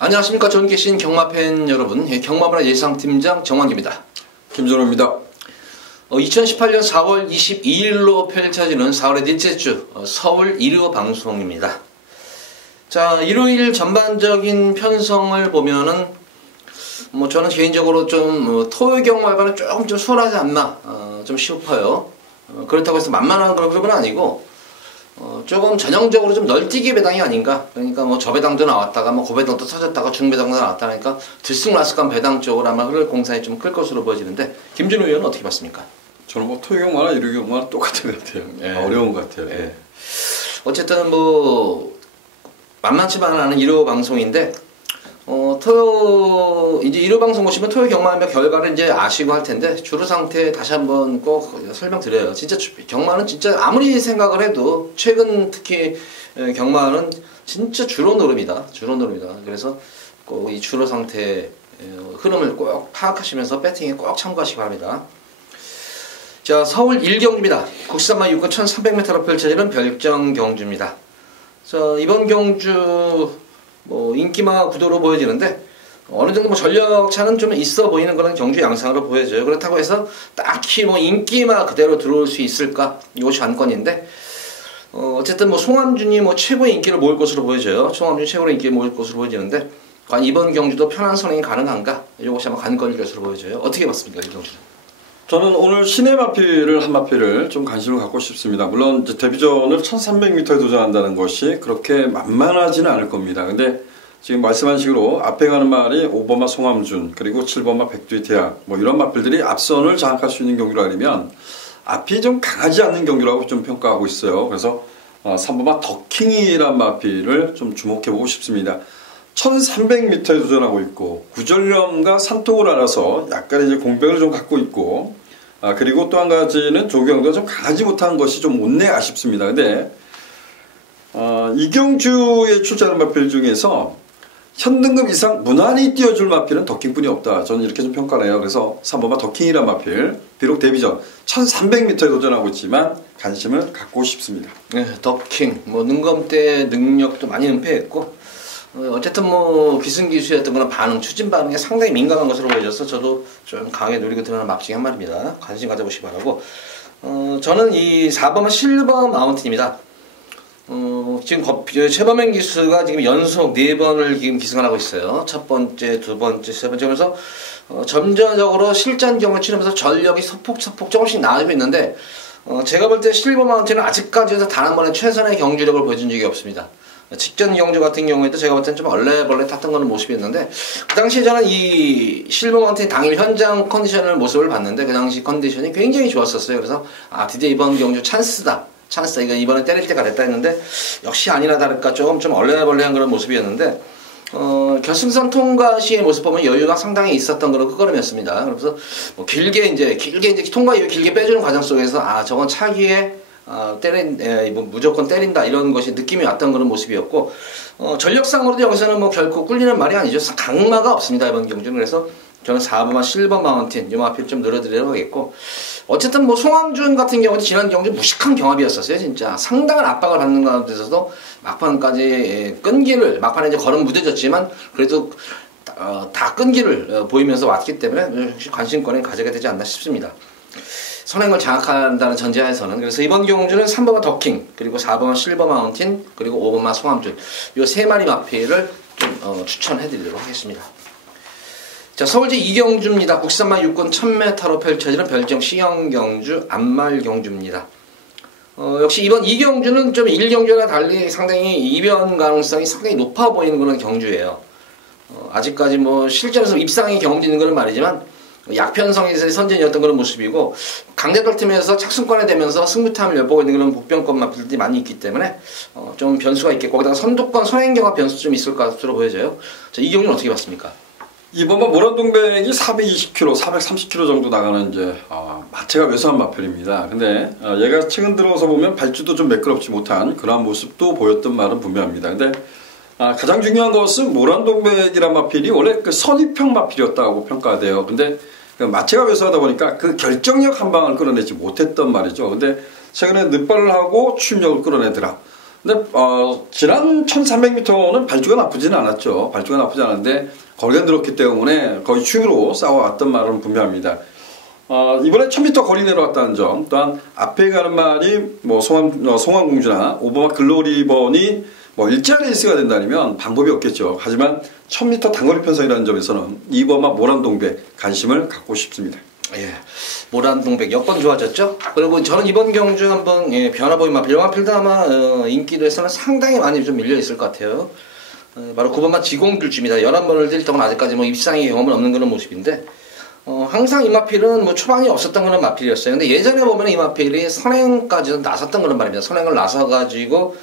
안녕하십니까. 전국에 계신 경마팬 여러분, 경마문화 예상팀장 정환기입니다. 김준호입니다. 2018년 4월 22일로 펼쳐지는 4월의 넷째 주 서울 1호 방송입니다. 자, 일요일 전반적인 편성을 보면은 저는 개인적으로 좀 토요 경마과는 조금 좀 수월하지 않나 좀 싶어요. 그렇다고 해서 만만한 그런 건 아니고 조금 전형적으로 좀 널뛰기 배당이 아닌가. 그러니까 저 배당도 나왔다가 고 배당도 터졌다가 중배당도 나왔다 하니까 들쑥날쑥한 배당 쪽으로 아마 흐를 공산이 좀 클 것으로 보여지는데, 김준호 의원은 어떻게 봤습니까? 저는 토요경마나 일요경마나 똑같은 것 같아요. 예. 어려운 것 같아요. 예. 어쨌든 만만치만은 않은 1호 방송인데, 이제 1호 방송 보시면 토요 경마하면 결과를 이제 아시고 할 텐데, 주로 상태 다시 한번 꼭 설명드려요. 진짜 경마는 진짜 아무리 생각을 해도 최근 특히 경마는 진짜 주로 노름이다. 그래서 꼭 이 주로 상태 흐름을 꼭 파악하시면서 배팅에 꼭 참고하시기 바랍니다. 자, 서울 1경주입니다. 국산마 6권 1300m로 펼쳐지는 별정 경주입니다. 자, 이번 경주 인기마 구도로 보여지는데 어느 정도 전력차는 좀 있어 보이는 그런 경주 양상으로 보여져요. 그렇다고 해서 딱히 인기마 그대로 들어올 수 있을까? 이것이 관건인데, 어쨌든 송암준이 최고의 인기를 모을 것으로 보여져요. 송암준이 최고의 인기를 모을 것으로 보여지는데, 과연 이번 경주도 편한 선행이 가능한가? 이것이 아마 관건일 것으로 보여져요. 어떻게 봤습니까, 이 경주는? 저는 오늘 시내 마필을 한 마필을 좀 관심을 갖고 싶습니다. 물론 이제 데뷔전을 1300m에 도전한다는 것이 그렇게 만만하지는 않을 겁니다. 근데 지금 말씀한 식으로 앞에 가는 말이 5번마 송암준 그리고 7번마 백두의 대학 이런 마필들이 앞선을 장악할 수 있는 경기로 아니면 앞이 좀 강하지 않는 경기라고 좀 평가하고 있어요. 그래서 3번마 더킹이란 마필을 좀 주목해보고 싶습니다. 1300m에 도전하고 있고 구전령과 산통을 알아서 약간 이제 공백을 좀 갖고 있고, 그리고 또 한 가지는 조경도가 좀 강하지 못한 것이 좀 못내 아쉽습니다. 근데 이경주에 출전하는 마필 중에서 현등급 이상 무난히 뛰어줄 마필은 더킹뿐이 없다. 저는 이렇게 좀 평가를 해요. 그래서 3번마 더킹이란 마필, 비록 데뷔전 1300m에 도전하고 있지만 관심을 갖고 싶습니다. 네, 더킹 능검대 능력도 많이 은폐했고, 어쨌든 기승기수였던 그런 반응, 추진 반응에 상당히 민감한 것으로 보여져서 저도 좀 강하게 노리고 들어가는 막중의 한 마리입니다. 관심 가져보시기 바라고. 저는 이 4번은 실버 마운틴입니다. 지금 최범행 기수가 지금 연속 4번을 지금 기승을 하고 있어요. 첫 번째, 두 번째, 세 번째. 그래서 점진적으로 실전 경을 치르면서 전력이 소폭 조금씩 나아지고 있는데, 제가 볼 때 실버 마운틴은 아직까지도 단 한 번의 최선의 경주력을 보여준 적이 없습니다. 직전 경주 같은 경우에도 제가 볼 때는 좀 얼레벌레 탔던 거는 모습이었는데, 그 당시에 저는 이 실버 마운틴 당일 현장 컨디션을 모습을 봤는데 그 당시 컨디션이 굉장히 좋았었어요. 그래서 드디어 이번 경주 찬스다. 이거 이번에 때릴 때가 됐다 했는데, 역시 아니나 다를까 조금 얼레벌레한 그런 모습이었는데, 결승선 통과 시의 모습 보면 여유가 상당히 있었던 그런 흐름이었습니다. 그래서 길게 이제 통과 이후 길게 빼주는 과정 속에서 저건 차기에 무조건 때린다 이런 것이 느낌이 왔던 그런 모습이었고, 전력상으로도 여기서는 결코 꿀리는 말이 아니죠. 강마가 없습니다, 이번 경주는. 그래서 저는 4번마 실버 마운틴 이 마필 좀 늘어드리려고 하겠고, 어쨌든 송암준 같은 경우는 지난 경주 무식한 경합이었었어요. 진짜 상당한 압박을 받는 가운데서도 막판까지 막판에 이제 걸음 무뎌졌지만 그래도 다 끈기를 보이면서 왔기 때문에 역시 관심권을 가져야 되지 않나 싶습니다. 선행을 장악한다는 전제하에서는. 그래서 이번 경주는 3번마 더킹, 그리고 4번마 실버 마운틴, 그리고 5번마 송암준 이 3마리 마필을 좀 추천해드리도록 하겠습니다. 자, 서울시 2경주입니다. 국산마 6권 1000m로 펼쳐지는 별정 C형 경주 안말 경주입니다. 역시 이번 2경주는 좀 1경주와 달리 상당히 이변 가능성이 상당히 높아 보이는 그런 경주예요. 아직까지 실전에서 입상이 경험되는 것은 말이지만 약편성에서의 선전이었던 그런 모습이고, 강대돌 팀에서 착승권에 되면서 승부탐을 엿보고 있는 그런 복병권 마필들이 많이 있기 때문에 좀 변수가 있겠고, 거기다가 선두권 선행경합 변수 좀 있을 것으로 보여져요. 자, 이 경주는 어떻게 봤습니까? 이번만 모란동백이 420km, 430km 정도 나가는 이제 마체가 왜소한 마필입니다. 근데 얘가 최근 들어서 보면 발주도 좀 매끄럽지 못한 그러한 모습도 보였던 말은 분명합니다. 근데 가장 중요한 것은 모란동백이란 마필이 원래 그 선입형 마필이었다고 평가돼요. 근데 그 마체가 왜소하다 보니까 그 결정력 한 방을 끌어내지 못했던 말이죠. 근데 최근에 늑발을 하고 추임력을 끌어내더라. 근데 지난 1300m는 발주가 나쁘지는 않았죠. 발주가 나쁘지 않았는데 거리가 늘었기 때문에 거의 추위로 싸워왔던 말은 분명합니다. 이번에 1000m 거리 내려왔다는 점, 또한 앞에 가는 말이 뭐 송환공주나 오버마 글로리번이 뭐 일자 레이스가 된다면 방법이 없겠죠. 하지만 1000m 단거리 편성이라는 점에서는 이범아 모란동백 관심을 갖고 싶습니다. 예, 모란동백 여건 좋아졌죠. 그리고 저는 이번 경주 한번 변화보인 마필, 요마필도 아마 인기도에서는 상당히 많이 좀 밀려 있을 것 같아요. 바로 9번마 지공길주입니다. 11번을 뛸 동안 아직까지 뭐 입상의 경험은 없는 그런 모습인데, 항상 이 마필은 뭐 초반이 없었던 그런 마필이었어요. 근데 예전에 보면 이 마필이 선행까지도 나섰던 그런 말입니다. 선행을 나서가지고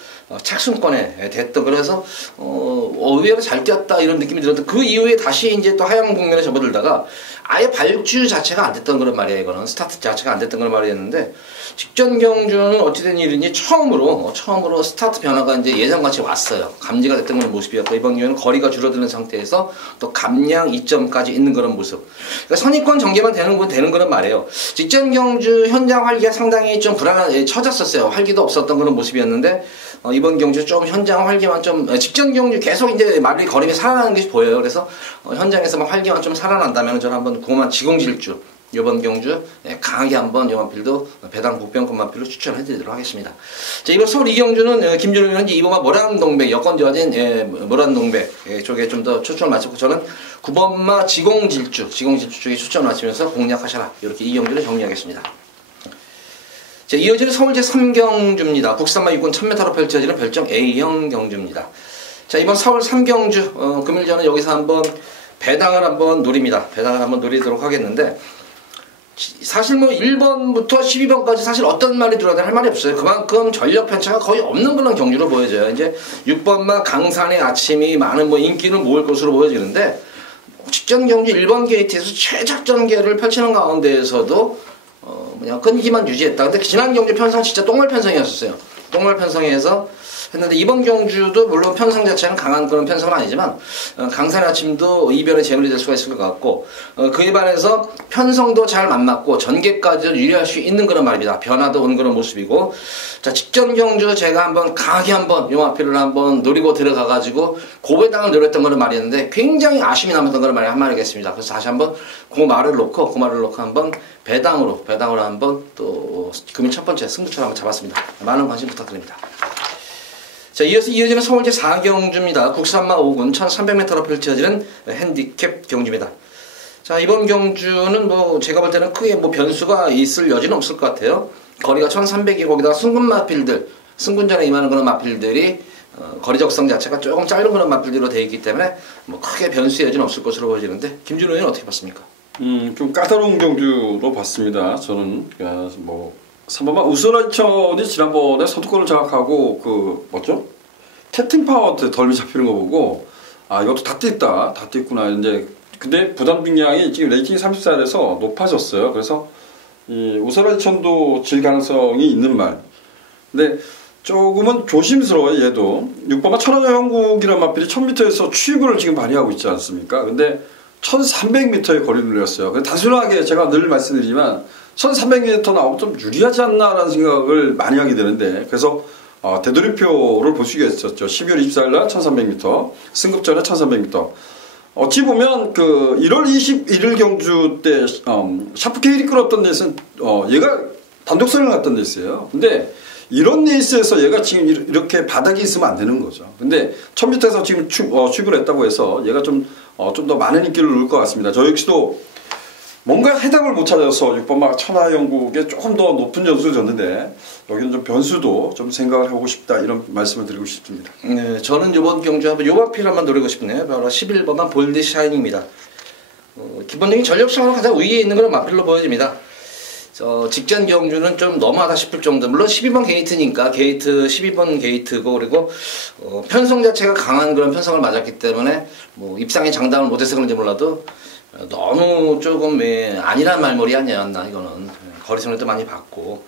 착순권에 됐던, 그래서 의외로 잘 뛰었다 이런 느낌이 들었는데, 그 이후에 다시 이제 또 하향 국면에 접어들다가 아예 발주 자체가 안 됐던 그런 말이에요. 이거는 스타트 자체가 안 됐던 그런 말이었는데, 직전 경주는 어찌된 일인지 처음으로 스타트 변화가 이제 예전같이 왔어요. 감지가 됐던 그런 모습이었고, 이번 경우는 거리가 줄어드는 상태에서 또 감량 2점까지 있는 그런 모습. 그러니까 선입권 전개만 되는 그런 말이에요. 직전 경주 현장 활기가 상당히 좀 처졌었어요. 활기도 없었던 그런 모습이었는데, 이번 경주 좀 현장 활기만 좀, 직전 경주 계속 이제 말이 걸음이 살아나는 것이 보여요. 그래서 현장에서만 활기만 좀 살아난다면 저는 한번 고만 지공질주, 이번 경주 강하게 한번 요마필도 배당 복병권 마필로 추천해드리도록 하겠습니다. 자, 이번 서울 2경주는 김준호 의원이 이번마 모란동백 여건 좋아진 모란동백 쪽에 좀 더 초점을 맞췄고, 저는 9번마 지공질주 쪽에 초점을 맞추면서 공략하셔라, 이렇게 2경주를 정리하겠습니다. 자, 이어지는 서울 제3경주입니다. 국산마 6군 1000m로 펼쳐지는 별정 A형 경주입니다. 자, 이번 서울 3경주 금일 저는 여기서 한번 배당을 한번 노립니다. 배당을 한번 노리도록 하겠는데, 사실 뭐 1번부터 12번까지 사실 어떤 말이 들어야 할 말이 없어요. 그만큼 전력 편차가 거의 없는 그런 경주로 보여져요. 이제 6번마 강산의 아침이 많은 뭐 인기를 모을 것으로 보여지는데, 직전 경주 1번 게이트에서 최작전개를 펼치는 가운데에서도 그냥 끈기만 유지했다. 근데 지난 경주 편성 진짜 똥말 편성이었어요. 똥말 편성에서 했는데, 이번 경주도 물론 편성 자체는 강한 그런 편성은 아니지만 강산의 아침도 이변의 재물이 될 수가 있을 것 같고, 그에 반해서 편성도 잘 맞맞고 전개까지도 유리할 수 있는 그런 말입니다. 변화도 오는 그런 모습이고, 자, 직전 경주 제가 한번 강하게 한번 요마필을 한번 노리고 들어가가지고 고배당을 노렸던 그런 말이었는데, 굉장히 아쉬움이 남았던 그런 말이 한 말이겠습니다. 그래서 다시 한번 그 말을 놓고 한번 배당으로 한번 또 금일 첫 번째 승부처를 한번 잡았습니다. 많은 관심 부탁드립니다. 자, 이어지는 서울 제4경주입니다. 국산마 5군 1300m로 펼쳐지는 핸디캡 경주입니다. 자, 이번 경주는 뭐 제가 볼 때는 크게 뭐 변수가 있을 여지는 없을 것 같아요. 거리가 1300이 거기다가 승군 마필들, 승군전에 임하는 그런 마필들이 거리 적성 자체가 조금 짧은 그런 마필들로 되어 있기 때문에 뭐 크게 변수의 여지는 없을 것으로 보여지는데, 김준호 의원은 어떻게 봤습니까? 좀 까다로운 경주로 봤습니다. 저는 뭐 3번마 우스라천이 지난번에 선두권을 장악하고 뭐죠? 캡틴 파워 덜미 잡히는 거 보고, 이것도 다 뛰었구나. 이제 근데 부담 중량이 지금 레이팅이 34에서 높아졌어요. 그래서 이 우스라천도 질 가능성이 있는 말. 근데 조금은 조심스러워요. 얘도 6번마 천하영국이라는 마필이 1000m에서 추입을 지금 발휘하고 있지 않습니까? 근데 1300m의 거리를 늘렸어요. 단순하게 제가 늘 말씀드리지만 1300m 나오면 좀 유리하지 않나라는 생각을 많이 하게 되는데, 그래서 되돌이표를 볼 수가 있었죠. 12월 24일 날 1300m, 승급전에 1300m. 어찌 보면 1월 21일 경주 때 샤프 K를 끌었던 데서는 얘가 단독선을 갔던 데 있어요. 근데 이런 레이스에서 얘가 지금 이렇게 바닥이 있으면 안 되는 거죠. 근데 1000m에서 지금 취입을 했다고 해서 얘가 좀 더 많은 인기를 누릴 것 같습니다. 저 역시도 뭔가 해답을 못 찾아서 6번마 천하영국에 조금 더 높은 점수를 줬는데, 여기는 좀 변수도 좀 생각을 하고 싶다, 이런 말씀을 드리고 싶습니다. 네, 저는 이번 경주 한번 요마필 한번 노리고 싶네요. 바로 11번마 볼드 샤이닝입니다. 기본적인 전력상으로 가장 위에 있는 그런 마필로 보여집니다. 직전 경주는 좀 너무하다 싶을 정도, 물론 12번 게이트니까 12번 게이트고, 그리고 편성 자체가 강한 그런 편성을 맞았기 때문에 뭐 입상에 장담을 못해서 그런지 몰라도 너무 조금 아니란 말머리 아니었나. 이거는 거리선을 또 많이 받고,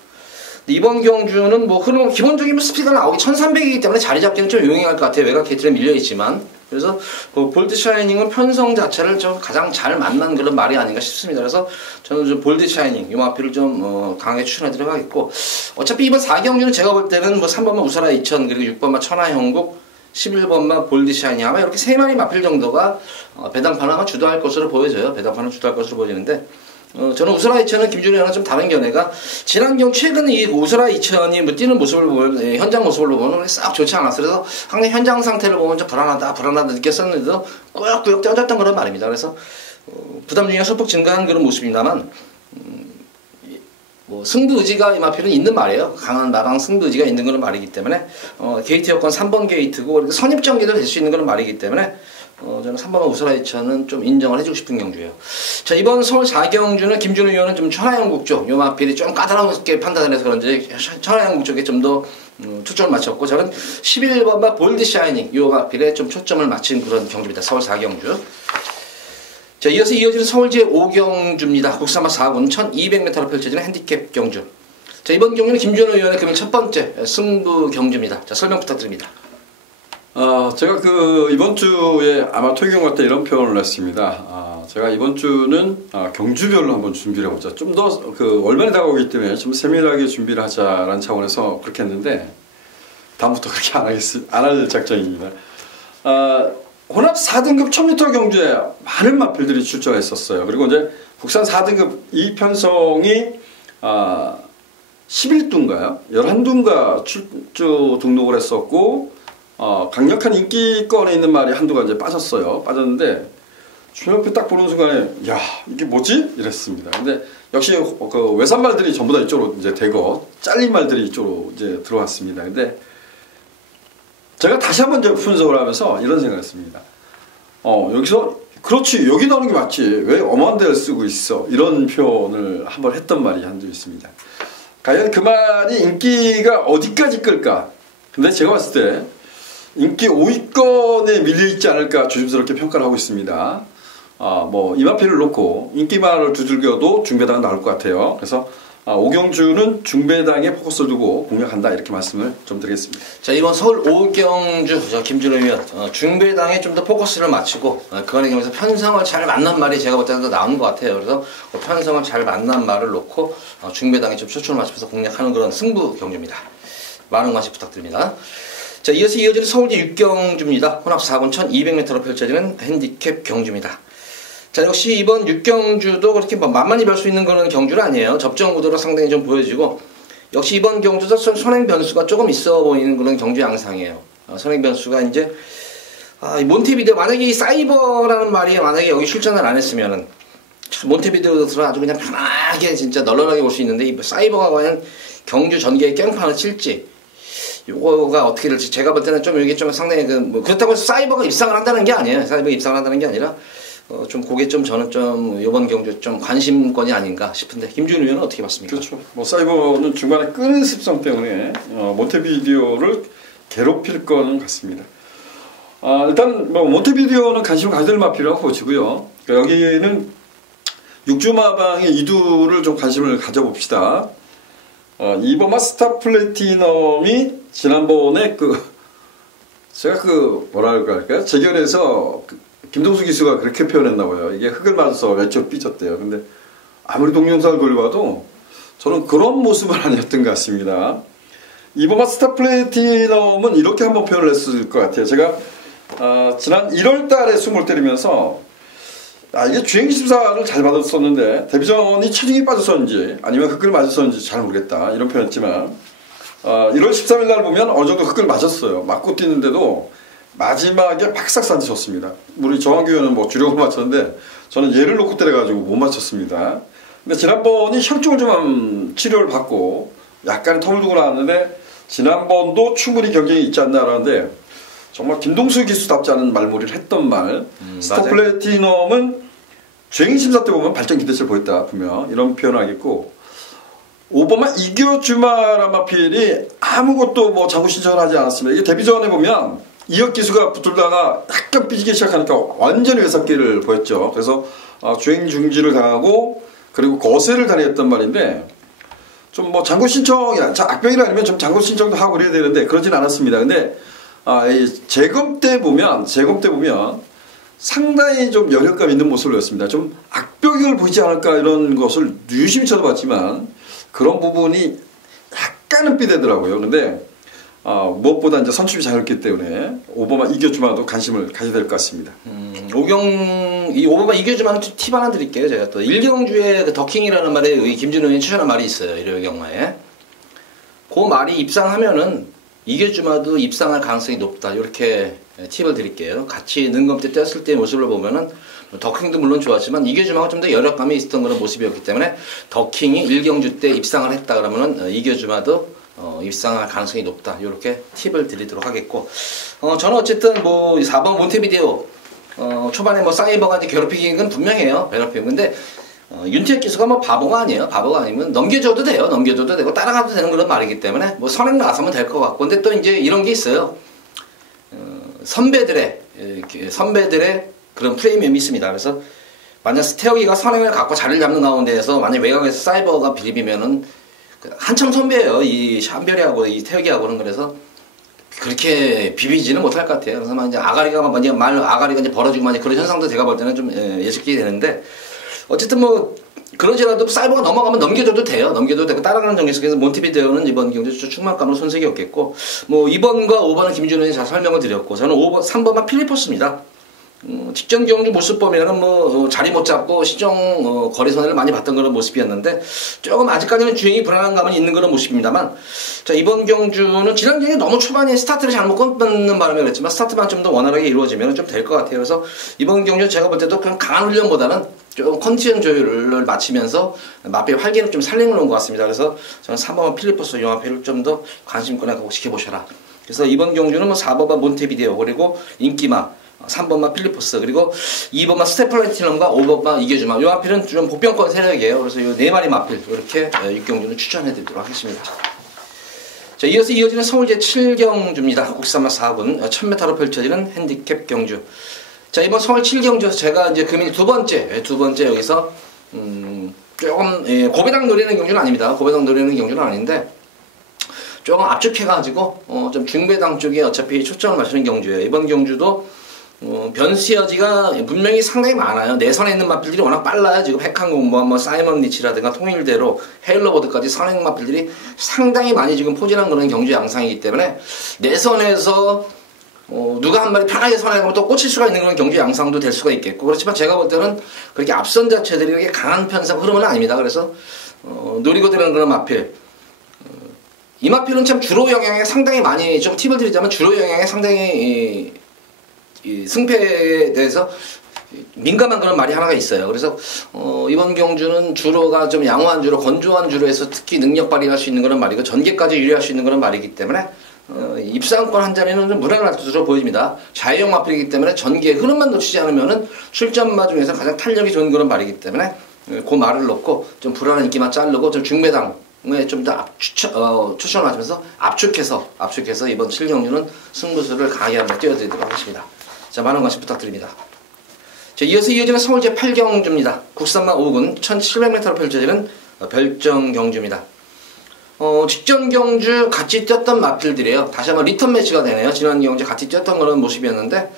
이번 경주는 뭐 흐름 기본적인 스피드가 나오기 1300이기 때문에 자리 잡기는 좀 용이할 것 같아요. 외곽 게이트에 밀려 있지만. 그래서 볼드 샤이닝은 편성 자체를 좀 가장 잘 만난 그런 말이 아닌가 싶습니다. 그래서 저는 좀 볼드 샤이닝 이 마필을 좀 강하게 추천해 드려가겠고, 어차피 이번 4경주는 제가 볼 때는 뭐 3번마 우사라 2000 그리고 6번마 천하형국 11번마 볼드 샤이닝 아마 이렇게 3마리 마필 정도가 배당판 아마 주도할 것으로 보여져요. 배당판은 주도할 것으로 보이는데, 저는 우스라 2000은 김준호랑 좀 다른 견해가, 최근 이 우스라 2000이 뭐 뛰는 모습을 보면, 현장 모습을 보면 싹 좋지 않았어요. 그래서 항상 현장 상태를 보면 좀 불안하다 느꼈었는데도 꾸역꾸역 뛰어졌던 그런 말입니다. 그래서 부담 중에 소폭 증가한 그런 모습입니다만, 뭐 승부 의지가 이 마필은 있는 말이에요. 강한 마방 승부 의지가 있는 그런 말이기 때문에, 게이트 여건 3번 게이트고 선입전개도 될 수 있는 그런 말이기 때문에, 저는 3번마 우스라 2000은 좀 인정을 해주고 싶은 경주예요. 자, 이번 서울 4경주는 김준호 의원은 좀 천하영국 쪽, 요 마필이 좀 까다롭게 판단을 해서 그런지 천하영국 쪽에 좀 더 초점을 맞췄고, 저는 11번마 볼드 샤이닝, 요 마필에 좀 초점을 맞춘 그런 경주입니다. 서울 4경주. 자, 이어서 이어지는 서울 제5경주입니다. 국산마 4군 1200m로 펼쳐지는 핸디캡 경주. 자, 이번 경주는 김준호 의원의 그러면 첫 번째 승부 경주입니다. 자, 설명 부탁드립니다. 제가 이번 주에 아마 토요경 때 이런 표현을 했습니다. 제가 이번 주는 경주별로 한번 준비를 해보자. 좀 더 월변에 다가오기 때문에 좀 세밀하게 준비를 하자라는 차원에서 그렇게 했는데, 다음부터 그렇게 안 할 작정입니다. 혼합 4등급 1000m 경주에 많은 마필들이 출전했었어요. 그리고 이제 국산 4등급 이 편성이 11두인가요? 11두인가 출주 등록을 했었고, 강력한 인기권에 있는 말이 한두가 이제 빠졌는데, 주연표 딱 보는 순간에, 야, 이게 뭐지? 이랬습니다. 근데 역시 외산 말들이 전부 다 이쪽으로 이제 대거, 잘린 말들이 이쪽으로 이제 들어왔습니다. 근데 제가 다시 한번 이제 분석을 하면서 이런 생각을 했습니다. 여기서, 그렇지, 여기 나오는 게 맞지. 왜 엄한 데를 쓰고 있어? 이런 표현을 한번 했던 말이 한두 있습니다. 과연 그 말이 인기가 어디까지 끌까? 근데 제가 봤을 때, 인기 5위권에 밀려있지 않을까 조심스럽게 평가를 하고 있습니다. 이마필을 놓고 인기만을 두들겨도 중배당은 나올 것 같아요. 그래서 오경주는 중배당에 포커스를 두고 공략한다, 이렇게 말씀을 좀 드리겠습니다. 자, 이번 서울 5경주 김준호 의원 중배당에 좀 더 포커스를 맞추고, 그간의 경우에서 편성을 잘 만난 말이 제가 볼 때는 더 나온 것 같아요. 그래서 편성을 잘 만난 말을 놓고 중배당에 좀 초점을 맞추면서 공략하는 그런 승부 경주입니다. 많은 관심 부탁드립니다. 자, 이어서 이어지는 서울제 6경주입니다. 혼합 4군 1200m로 펼쳐지는 핸디캡 경주입니다. 자, 역시 이번 6경주도 그렇게 만만히 별 수 있는 그런 경주는 아니에요. 접전 구도로 상당히 좀 보여지고, 역시 이번 경주도 선행 변수가 조금 있어 보이는 그런 경주 양상이에요. 선행 변수가 이제, 몬테비데오, 만약에 이 사이버라는 말이 만약에 여기 출전을 안 했으면은, 몬테비데오에서 아주 그냥 편하게 진짜 널널하게 볼 수 있는데, 이 사이버가 과연 경주 전개에 깽판을 칠지, 요거가 어떻게 될지 제가 볼 때는 좀 이게 좀 상당히 그렇다고 해서 사이버가 입상을 한다는 게 아니에요. 사이버가 입상을 한다는 게 아니라, 좀 그게 좀 저는 좀 이번 경주 좀 관심권이 아닌가 싶은데, 김준호 의원은 어떻게 봤습니까? 그렇죠. 사이버는 중간에 끄는 습성 때문에 몬테비데오를 괴롭힐 거는 같습니다. 일단 몬테비데오는 관심을 가질 마필이라고 보시고요. 여기는 6주 마방의 2두를 좀 관심을 가져봅시다. 이번마 스타 플래티넘이 지난번에 제가 뭐랄까 할까요? 재견에서 김동수 기수가 그렇게 표현했나봐요. 이게 흙을 맞아서 외쳐 삐졌대요. 근데 아무리 동영상을 돌려봐도 저는 그런 모습은 아니었던 것 같습니다. 이번마 스타 플래티넘은 이렇게 한번 표현을 했을 것 같아요. 제가 지난 1월 달에 숨을 때리면서 이게 주행심사를 잘 받았었는데 데뷔전이 체중이 빠졌었는지 아니면 흙을 맞았었는지 잘 모르겠다, 이런 표현했지만 1월 13일 날 보면 어느 정도 흙을 맞았어요. 맞고 뛰는데도 마지막에 팍싹 던졌습니다. 우리 정한규 의원은 주력을 맞췄는데 저는 얘를 놓고 때려가지고 못 맞췄습니다. 근데 지난번이 혈중을 좀 치료를 받고 약간 텀을 두고 나왔는데, 지난번도 충분히 경쟁이 있지 않나 하는데 정말 김동수 기수답지 않은 말머리를 했던 말. 스타 플래티넘은 주행심사 때 보면 발전 기대치를 보였다, 분명 이런 표현을 하겠고, 5번만 이겨주마라 마필이 아무것도 장구 신청을 하지 않았습니다. 이게 데뷔전에 보면 이혁 기수가 붙들다가 약간 삐지기 시작하니까 완전히 외삭기를 보였죠. 그래서 주행 중지를 당하고 그리고 거세를 당했던 말인데, 좀 뭐 잔고 신청이나 악병이라 아니면 좀 잔고 신청도 하고 그래야 되는데 그러진 않았습니다. 근데 이 재검 때 보면 상당히 좀 열혈감 있는 모습을 보였습니다. 좀 악병을 보이지 않을까 이런 것을 유심히 쳐다봤지만 그런 부분이 약간은 삐대더라고요. 근데 무엇보다 이제 선출이 잘했기 때문에 오바마 이겨주마도 관심을 가져야 될 것 같습니다. 이 오바마 이겨주마는 팁 하나 드릴게요. 제가 또 일경주의 그 더킹이라는 말에 김준호 의원이 추천한 말이 있어요. 일요일 경마에. 그 말이 입상하면은 이겨주마도 입상할 가능성이 높다. 이렇게 팁을 드릴게요. 같이 능검 때 뛰었을 때의 모습을 보면은 더킹도 물론 좋았지만 이겨주마가 좀 더 열혈감이 있었던 그런 모습이었기 때문에 더킹이 일경주 때 입상을 했다 그러면은 이겨주마도 입상할 가능성이 높다. 이렇게 팁을 드리도록 하겠고, 저는 어쨌든 뭐 4번 몬테비데오 초반에 뭐 사이버가 이제 괴롭히긴 건 분명해요. 괴롭히는 근데 윤태혁 기수가 뭐 바보가 아니에요. 바보가 아니면 넘겨줘도 돼요. 넘겨줘도 되고 따라가도 되는 그런 말이기 때문에 뭐 선행 나서면 될 것 같고, 근데 또 이제 이런 게 있어요. 선배들의 그런 프리미엄이 있습니다. 그래서 만약 태혁이가 선행을 갖고 자리를 잡는 가운데에서 만약 외곽에서 사이버가 비비면은 한참 선배예요. 이 샴별이하고 이 태혁이하고는. 그래서 그렇게 비비지는 못할 것 같아요. 그래서 이제 아가리가 이제 벌어지고 그런 현상도 제가 볼 때는 좀 예측이 되는데, 어쨌든 뭐 그러지라도 사이버가 넘어가면 넘겨줘도 돼요. 넘겨도 되고 따라가는 정기 속에서 몬테비데오는 이번 경주 충만감으로 손색이 없겠고, 뭐 2번과 5번은 김준호이 잘 설명을 드렸고, 저는 3번만 필리포스입니다. 직전 경주 모습 보면은 뭐 자리 못 잡고 시정 거리 손해를 많이 봤던 그런 모습이었는데, 조금 아직까지는 주행이 불안한 감은 있는 그런 모습입니다만, 자, 이번 경주는 지난 경주 너무 초반에 스타트를 잘못 끊는 바람에 그랬지만 스타트만 좀 더 원활하게 이루어지면 좀 될 것 같아요. 그래서 이번 경주 제가 볼 때도 그냥 강한 훈련보다는 좀 컨디션 조율을 마치면서 마페의 활기를 좀 살리는 것 같습니다. 그래서 저는 3번 필리포스 용화표를 좀 더 관심권에 갖고 지켜보셔라. 그래서 이번 경주는 뭐 4번만 몬테비데오, 그리고 인기마, 3번만 필리포스, 그리고 2번만 스테플라티넘과 5번만 이겨주마. 요 마필은 좀 복병권 세력이에요. 그래서 요 4마리 마필 이렇게 6경주는 추천해드리도록 하겠습니다. 자, 이어서 이어지는 서울제 7경주입니다. 국산마 4군 1000m로 펼쳐지는 핸디캡 경주. 자, 이번 서울 7경주에서 제가 이제 금일 두 번째 여기서 조금 고배당 노리는 경주는 아닙니다. 고배당 노리는 경주는 아닌데 조금 압축해가지고 좀 중배당 쪽에 어차피 초점을 맞추는 경주예요. 이번 경주도 변수 여지가 분명히 상당히 많아요. 내선에 있는 마필들이 워낙 빨라요. 지금 핵항공모함, 뭐 사이먼 리치라든가 통일대로 헤일러보드까지 선행 마필들이 상당히 많이 지금 포진한 그런 경주 양상이기 때문에 내선에서 누가 한 마리 편하게 선행하면 또 꽂힐 수가 있는 그런 경주 양상도 될 수가 있겠고, 그렇지만 제가 볼 때는 그렇게 앞선 자체들이 그렇게 강한 편성 흐름은 아닙니다. 그래서 노리고 들어가는 그런 마필, 이 마필은 참 주로 영향에 상당히 많이, 좀 팁을 드리자면 주로 영향에 상당히 이 승패에 대해서 민감한 그런 말이 하나가 있어요. 그래서 이번 경주는 주로가 좀 양호한 주로, 건조한 주로 해서 특히 능력 발휘할 수 있는 그런 말이고, 전개까지 유리할 수 있는 그런 말이기 때문에 입상권 한 자리는 좀 무난할 것으로 보입니다. 자유형 마필이기 때문에 전개 흐름만 놓치지 않으면은 출전마 중에서 가장 탄력이 좋은 그런 말이기 때문에 그 말을 놓고 좀 불안한 인기만 자르고 좀 중매당에 좀 더 추천을 하면서 압축해서 이번 7경주는 승부수를 강하게 한번 띄워드리도록 하겠습니다. 자, 많은 관심 부탁드립니다. 자, 이어서 이어지는 서울제 8경주입니다. 국산마 5군 1700m로 펼쳐지는 별정 경주입니다. 직전 경주 같이 뛰었던 마필들이에요. 다시 한번 리턴 매치가 되네요. 지난 경주 같이 뛰었던 그런 모습이었는데,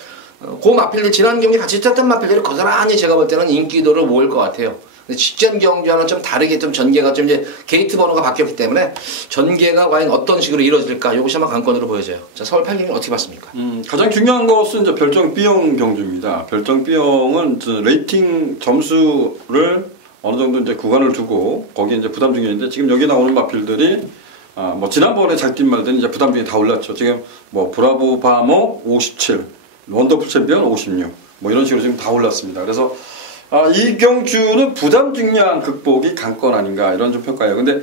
그 마필들, 지난 경주 같이 뛰었던 마필들이 고스란히 제가 볼 때는 인기도를 모을 것 같아요. 직전 경주와는 좀 다르게 좀 전개가 좀 이제 게이트 번호가 바뀌었기 때문에 전개가 과연 어떤 식으로 이루어질까, 이것이 아마 관건으로 보여져요. 자, 서울 8경기 어떻게 봤습니까? 가장 중요한 것은 이제 별정 B형 경주입니다. 별정 B형은 레이팅 점수를 어느 정도 이제 구간을 두고 거기에 이제 부담 중인데, 지금 여기 나오는 마필들이 뭐 지난번에 잘 뛴 말들은 이제 부담 중이 다 올랐죠. 지금 뭐 브라보 바모 57, 원더풀 챔피언 56, 뭐 이런 식으로 지금 다 올랐습니다. 그래서 이 경주는 부담 중량 극복이 관건 아닌가, 이런 좀 평가예요. 근데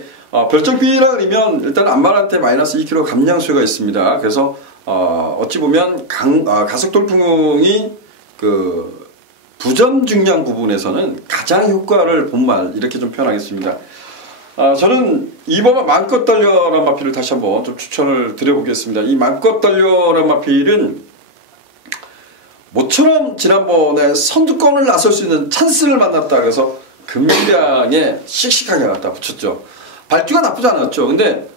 별정 B라 그러면 일단 안말한테 마이너스 2kg 감량수가 있습니다. 그래서 어찌 보면 가속 돌풍이 그 부점 중량 부분에서는 가장 효과를 본 말, 이렇게 좀 표현하겠습니다. 저는 이번에 맘껏 달려란 마필을 다시 한번 좀 추천을 드려보겠습니다. 이 맘껏 달려란 마필은 모처럼 지난번에 선두권을 나설 수 있는 찬스를 만났다 그래서 금명량에 씩씩하게 갖다 붙였죠. 발주가 나쁘지 않았죠. 근데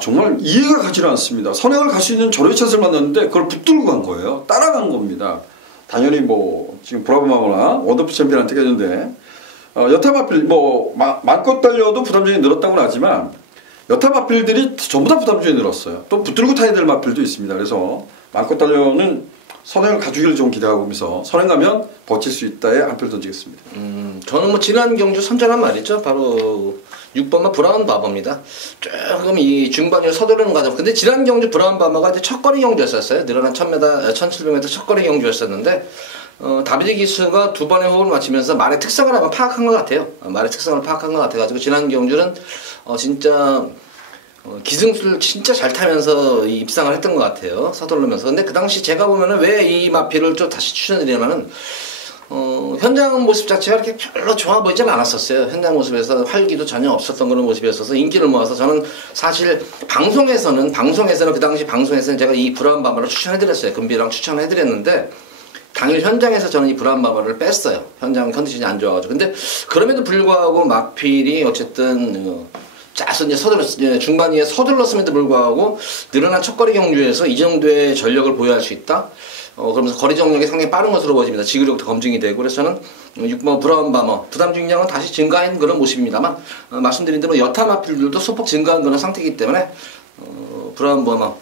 정말 이해가 가지 않습니다. 선행을 갈 수 있는 저렴이 찬스를 만났는데 그걸 붙들고 간 거예요. 따라간 겁니다. 당연히 뭐 지금 브라보마거나 원더풀 챔피언한테 했는데 여타 마필 뭐 마음껏 달려도 부담중이 늘었다고는 하지만 여타 마필들이 전부 다 부담중이 늘었어야 또 붙들고 타야 될 마필도 있습니다. 그래서 마음껏 달려는 선행을 가주기를 좀 기대하고 있면서 선행 가면 버틸 수 있다에 한 표 던지겠습니다. 저는 뭐 지난 경주 선전한 말이죠. 바로 6번마 브라운 바버입니다. 조금 이 중반에 서두르는 과정. 근데 지난 경주 브라운 바버가 이제 첫거리 경주였었어요. 늘어난 1000m, 1700m 첫거리 경주였었는데 다비드 기수가 두 번의 호흡을 맞추면서 말의 특성을 한번 파악한 것 같아요. 말의 특성을 파악한 것 같아가지고 지난 경주는 진짜 기승수를 진짜 잘 타면서 입상을 했던 것 같아요. 서두르면서. 근데 그 당시 제가 보면은 왜 이 마필을 좀 다시 추천드리냐면은 현장 모습 자체가 이렇게 별로 좋아 보이진 않았었어요. 현장 모습에서 활기도 전혀 없었던 그런 모습이었어서 인기를 모아서 저는 사실 방송에서는 그 당시 방송에서는 제가 이 브라운 바바를 추천해드렸어요. 금비랑 추천해드렸는데 당일 현장에서 저는 이 브라운 바바를 뺐어요. 현장 컨디션이 안 좋아가지고. 근데 그럼에도 불구하고 마필이 어쨌든 중반위에 서둘렀음에도 불구하고 늘어난 첫거리 경주에서 이 정도의 전력을 보유할 수 있다. 그러면서 거리 정력이 상당히 빠른 것으로 보여집니다. 지구력도 검증이 되고. 그래서 저는 6번 브라운 바머 부담 중량은 다시 증가한 그런 모습입니다만 말씀드린 대로 여타 마필들도 소폭 증가한 그런 상태이기 때문에 브라운 바머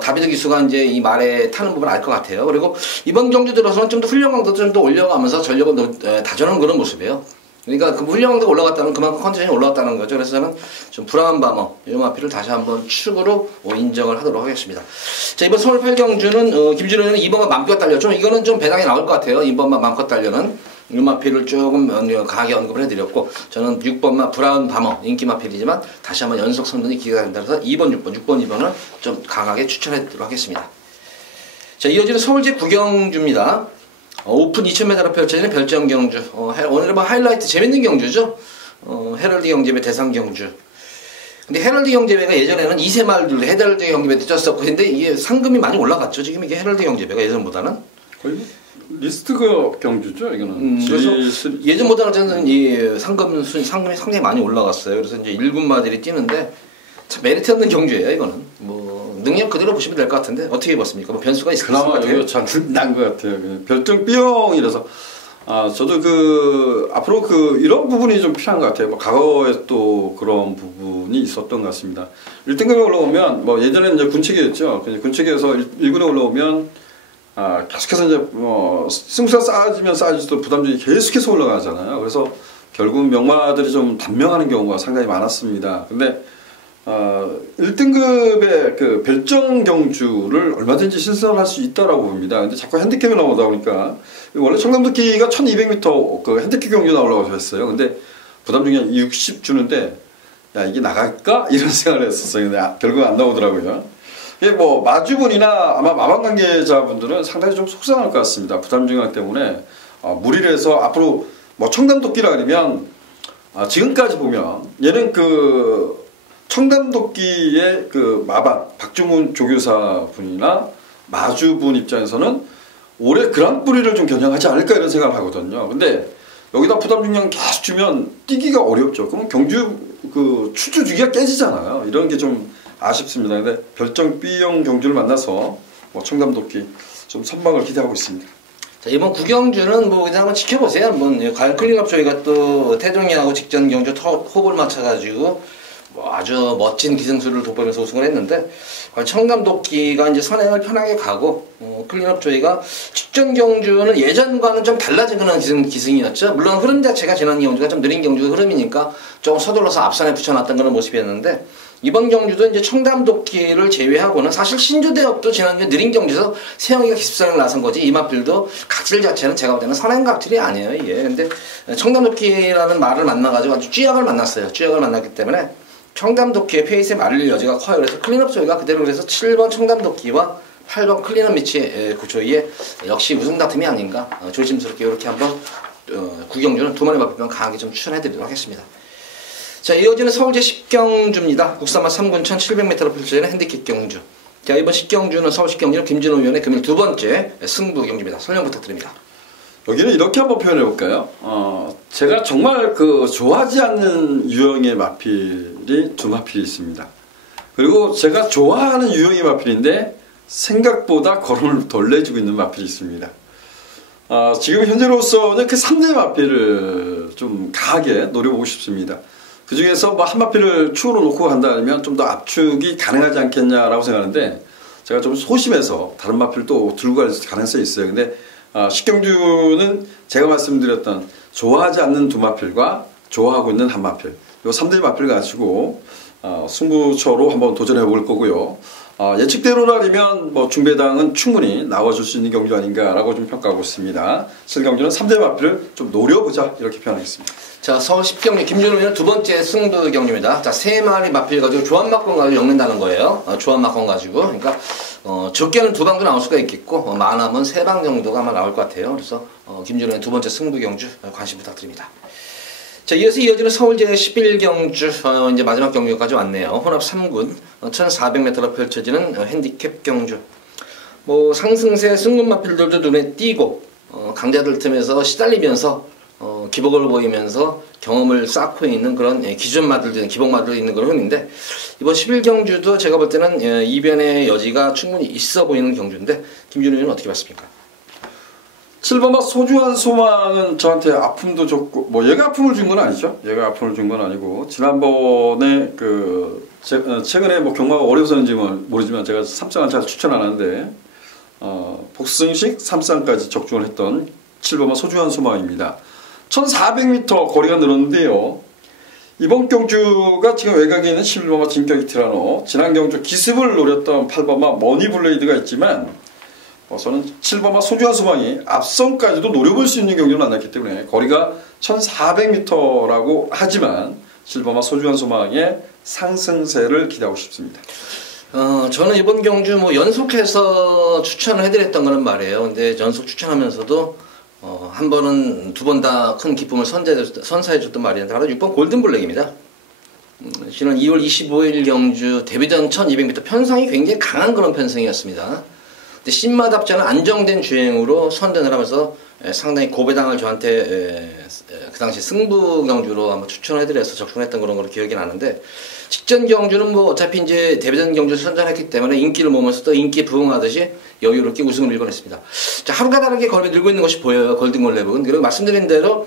다비드 기수가 이제 이 말에 타는 부분을 알 것 같아요. 그리고 이번 경주 들어서는 좀 더 훈련 강도도 좀 더 올려가면서 전력을 다져놓은 그런 모습이에요. 그러니까 그 훈련 강도가 올라갔다는 그만큼 컨디션이 올라갔다는 거죠. 그래서 저는 좀 브라운 바머 이 마필을 다시 한번 축으로 인정을 하도록 하겠습니다. 자, 이번 서울 8경주는 김준호는 2번만 맘껏 달렸죠. 이거는 좀 배당이 나올 것 같아요. 2번만 맘껏 달려는 이 마필을 조금 강하게 언급을 해드렸고 저는 6번만 브라운 바머 인기 마필이지만 다시 한번 연속 선전이 기대가 된다. 그래서 2번, 6번, 2번을 좀 강하게 추천해드리도록 하겠습니다. 자, 이어지는 서울제 9경주입니다. 오픈 2000m로 펼쳐지는 별점 경주. 오늘은 뭐 하이라이트 재밌는 경주죠. 헤럴드 경제배 대상 경주. 근데 헤럴드 경제배가 예전에는 2세 말들도 헤럴드 경제배 뛰었었고, 근데 이게 상금이 많이 올라갔죠. 지금 이게 헤럴드 경제배가 예전보다는. 거의 리스트급 경주죠, 이거는. 그래서 예전보다는 저는 이 상금이 상당히 많이 올라갔어요. 그래서 이제 1군마들이 뛰는데 참 메리트 없는 경주예요, 이거는. 뭐 능력 그대로 보시면 될 것 같은데 어떻게 봤습니까? 뭐 변수가 있을 것 같아요. 그나마 이거 참 난 것 같아요. 별점 B형이라서 저도 앞으로 이런 부분이 좀 필요한 것 같아요. 뭐 과거에 또 그런 부분이 있었던 것 같습니다. 1등급에 올라오면 뭐 예전에는 이제 군체계였죠. 군체계에서 1군에 올라오면 계속해서 이제 승수가 쌓아지면 쌓아질수록 부담점이 계속해서 올라가잖아요. 그래서 결국 명마들이 좀 단명하는 경우가 상당히 많았습니다. 근데 1등급의 그 별정 경주를 얼마든지 신설할 수 있다라고 봅니다. 근데 자꾸 핸디캡이 나오다 보니까 원래 청담도끼가 1200m 그 핸디캡 경주 나오려고 했어요. 근데 부담 중량 60 주는데 야 이게 나갈까? 이런 생각을 했었어요. 근데 결국 안 나오더라고요. 이게 뭐 마주분이나 아마 마방 관계자분들은 상당히 좀 속상할 것 같습니다. 부담 중량 때문에 무리를 해서 앞으로 뭐 청담도끼라 그러면 지금까지 보면 얘는 청담도끼의 마방 박중훈 조교사 분이나 마주분 입장에서는 올해 그랑프리를 좀 겨냥하지 않을까 이런 생각을 하거든요. 근데 여기다 부담 중량 계속 주면 뛰기가 어렵죠. 그럼 경주 출주 주기가 깨지잖아요. 이런 게 좀 아쉽습니다. 근데 별정 B형 경주를 만나서 뭐 청담도끼 좀 선방을 기대하고 있습니다. 자, 이번 9경주는 뭐 그냥 한번 지켜보세요. 한번 과연 클린업 저희가 또 태종이하고 직전 경주 호흡을 맞춰가지고 뭐 아주 멋진 기승수를 돋보이면서 우승을 했는데 청담도끼가 이제 선행을 편하게 가고 클린업 조이가 직전 경주는 예전과는 좀 달라진 그런 기승이었죠. 물론 흐름 자체가 지난 경주가 좀 느린 경주 흐름이니까 좀 서둘러서 앞선에 붙여놨던 그런 모습이었는데 이번 경주도 이제 청담도끼를 제외하고는 사실 신주대업도 지난주 느린 경주에서 세영이가 기습선을 나선 거지 이마필도 각질 자체는 제가 볼 때는 선행 각질이 아니에요 이게. 근데 청담도끼라는 말을 만나가지고 아주 쥐약을 만났어요. 쥐약을 만났기 때문에 청담도끼의 페이스에 말릴 여지가 커요. 그래서 클린업 조이가 그대로 그래서 7번 청담도끼와 8번 클린업 미치의 조이의 역시 우승 다툼이 아닌가 조심스럽게 이렇게 한번 9경주는 두 마리 마필병 강하게 좀 추천해드리도록 하겠습니다. 자, 이어지는 서울제 10경주입니다. 국산마 3군 1700m로 펼쳐지는 핸디캡 경주. 자, 이번 10경주는 서울 10경주는 김진호 위원의 금일 두 번째 승부 경주입니다. 설명 부탁드립니다. 여기는 이렇게 한번 표현해 볼까요? 제가 정말 좋아하지 않는 유형의 마필이 두 마필이 있습니다. 그리고 제가 좋아하는 유형의 마필인데 생각보다 걸음을 덜 내주고 있는 마필이 있습니다. 지금 현재로서는 그 3대 마필을 좀 강하게 노려보고 싶습니다. 그 중에서 뭐 한 마필을 축으로 놓고 간다면 좀 더 압축이 가능하지 않겠냐라고 생각하는데, 제가 좀 소심해서 다른 마필을 또 들고 갈 가능성이 있어요. 근데 10경주는 제가 말씀드렸던 좋아하지 않는 두 마필과 좋아하고 있는 한 마필, 이 3대 마필을 가지고 승부처로 한번 도전해 볼 거고요. 예측대로라면 뭐 중배당은 충분히 나와줄 수 있는 경주 아닌가라고 좀 평가하고 있습니다. 실경주는 3대 마필을 좀 노려보자, 이렇게 표현하겠습니다. 자, 서울 10경주 김준호 의원은 두 번째 승부 경주입니다. 자, 3마리 마필 가지고 조합막권 가지고 엮는다는 거예요. 조합막권 가지고. 그러니까 적게는 2방도 나올 수가 있겠고 많으면 3방 정도가 아마 나올 것 같아요. 그래서 김준호 의원 두 번째 승부 경주 관심 부탁드립니다. 자, 이어서 이어지는 서울 제11경주 이제 마지막 경주까지 왔네요. 혼합 3군 1400m로 펼쳐지는 핸디캡 경주. 뭐 상승세 승군 마필들도 눈에 띄고 강자들 틈에서 시달리면서 기복을 보이면서 경험을 쌓고 있는 그런 기존 마들들, 기복 마들이 있는 그런 흐름인데, 이번 11경주도 제가 볼 때는 이변의 여지가 충분히 있어 보이는 경주인데, 김준호 의원은 어떻게 봤습니까? 7번마 소중한 소망은 저한테 아픔도 줬고, 뭐 얘가 아픔을 준 건 아니죠. 얘가 아픔을 준 건 아니고, 지난번에 최근에 뭐 경마가 어려서인지 모르지만 제가 3쌍을 잘 추천 안 하는데, 복승식 3쌍까지 적중을 했던 7번마 소중한 소망입니다. 1400m 거리가 늘었는데요. 이번 경주가 지금 외곽에 있는 11번마 진격이 티라노, 지난 경주 기습을 노렸던 8번마 머니블레이드가 있지만, 저는 7번마 소중한 소망이 앞선까지도 노려볼 수 있는 경주를 만났기 때문에 거리가 1400m라고 하지만 7번마 소중한 소망의 상승세를 기대하고 싶습니다. 저는 이번 경주 뭐 연속해서 추천을 해드렸던 거는 말이에요. 근데 연속 추천하면서도 한 번은 두 번 다 큰 기쁨을 선사해줬던 말이었는데, 바로 6번 골든블랙입니다. 지난 2월 25일 경주 데뷔전 1200m 편성이 굉장히 강한 그런 편성이었습니다. 근데 신마답지 않은 안정된 주행으로 선전을 하면서 상당히 고배당을 저한테 그 당시 승부 경주로 한번 추천해드려서 적중했던 그런 걸로 기억이 나는데, 직전 경주는 뭐 어차피 이제 데뷔전 경주를 선전했기 때문에 인기를 모으면서도 인기에 부응하듯이 여유롭게 우승을 일궈냈습니다. 자, 하루가 다르게 걸음이 늘고 있는 것이 보여요. 골든골랩은. 그리고 말씀드린 대로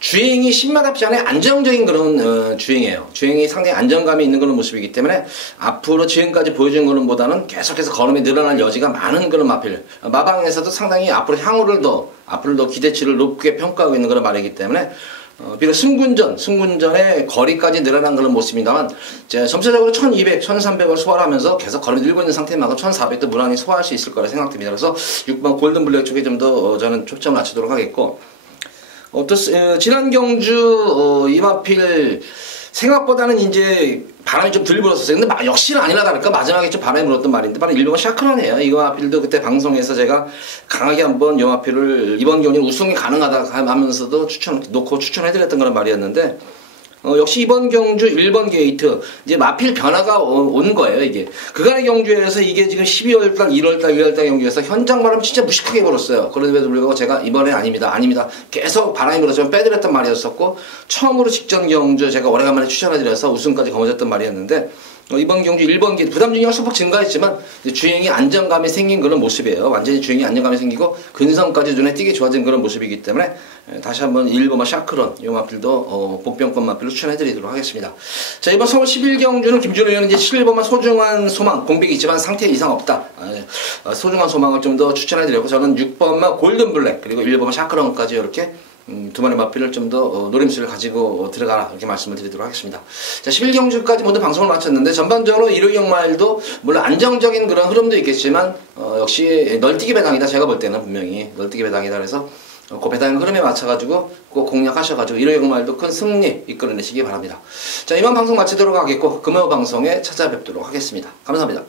주행이 신마답지 않은 안정적인 그런 주행이에요. 주행이 상당히 안정감이 있는 그런 모습이기 때문에 앞으로 지금까지 보여준 거는 보다는 계속해서 걸음이 늘어날 여지가 많은 그런 마필. 마방에서도 상당히 앞으로 향후를 더 기대치를 높게 평가하고 있는 그런 말이기 때문에 비록 승군전의 거리까지 늘어난 그런 모습입니다만, 전체적으로 1200, 1300을 소화를 하면서 계속 걸음이 늘고 있는 상태인 만큼 1400도 무난히 소화할 수 있을 거라 생각됩니다. 그래서 6번 골든블랙 쪽에 좀 더 저는 초점을 맞추도록 하겠고, 지난 경주 이 마필 생각보다는 이제 바람이 좀 덜 불었었어요. 근데 역시나 아니라 다를까 마지막에 좀 바람이 불었던 말인데, 바로 1번가 샤크라네요. 이거 마필도 그때 방송에서 제가 강하게 한번 이 마필을 이번 경기는 우승이 가능하다 하면서도 추천해드렸던 그런 말이었는데, 역시 이번 경주 1번 게이트 이제 마필 변화가 온 거예요. 이게 그간의 경주에서 이게 지금 12월달 1월달 경주에서 현장 바람 진짜 무식하게 불었어요. 그런데도 불구하고 제가 이번엔 아닙니다 계속 바람이 불어서 빼드렸던 말이었었고, 처음으로 직전 경주 제가 오래간만에 추천해드려서 우승까지 거머졌던 말이었는데, 이번 경주 1번 게이트 부담 중량이 소폭 증가했지만 주행이 안정감이 생긴 그런 모습이에요. 완전히 주행이 안정감이 생기고 근성까지 눈에 띄게 좋아진 그런 모습이기 때문에 다시 한번 1번마 샤크론 이 마필도 복병권 마필로 추천해드리도록 하겠습니다. 자, 이번 서울 11경주는 김준호 의원은 이제 11번마 소중한 소망 공백이 있지만 상태 이상 없다. 소중한 소망을 좀 더 추천해드렸고, 저는 6번마 골든블랙 그리고 1번마 샤크론까지 이렇게 두 마리 마필을 좀 더 노림수를 가지고 들어가라, 이렇게 말씀을 드리도록 하겠습니다. 자, 11경주까지 모두 방송을 마쳤는데, 전반적으로 일요경마일도 물론 안정적인 그런 흐름도 있겠지만 역시 널뛰기 배당이다. 제가 볼 때는 분명히 널뛰기 배당이다. 그래서 그 배당 흐름에 맞춰가지고 꼭 공략하셔가지고 일요경마일도 큰 승리 이끌어내시기 바랍니다. 자, 이만 방송 마치도록 하겠고 금요 방송에 찾아뵙도록 하겠습니다. 감사합니다.